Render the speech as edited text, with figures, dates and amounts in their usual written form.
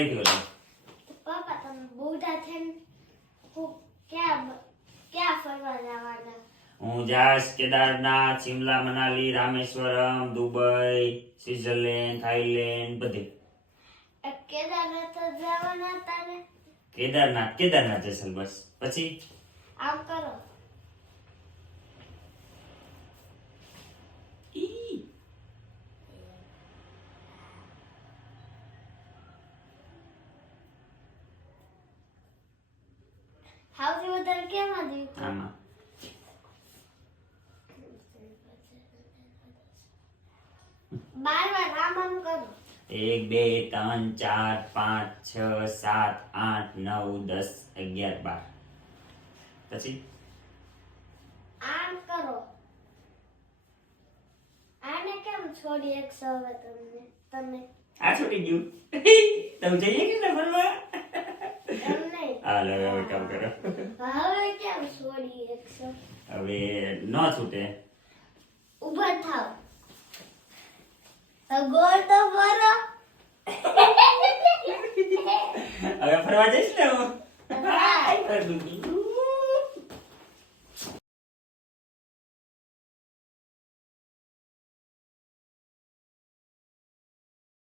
પપ્પા તમે બુઢા થઈને ક્યાં ક્યાં ફરવા જવાના? હું જાશ Kedarnath, Shimla, Manali, Rameswaram, Dubai, Switzerland, Thailand બધે. કેદારનાથ તો જવાના હતા ને? કેદારનાથ જશે બસ. પછી આમ કરો. સૌથી વધારે કેમાં દીધું? આમાં 12 વાર આમ આમ કરો. 1 2 3 4 5 6 7 8 9 10 11 12. પછી આમ કરો. આને કેમ છોડી એકસો હવે તમે આ છોડી ગયું. તમે જઈએ કે ના ફરવા? એમ નહીં. હાલો હવે કામ કરો. હવે કેમ છોડી એકસો? હવે ન છૂટે. ઊભા થાવ. તો ગોળ તો ભરો. હવે ફરવા જઈશ ને હું. હા. હાય.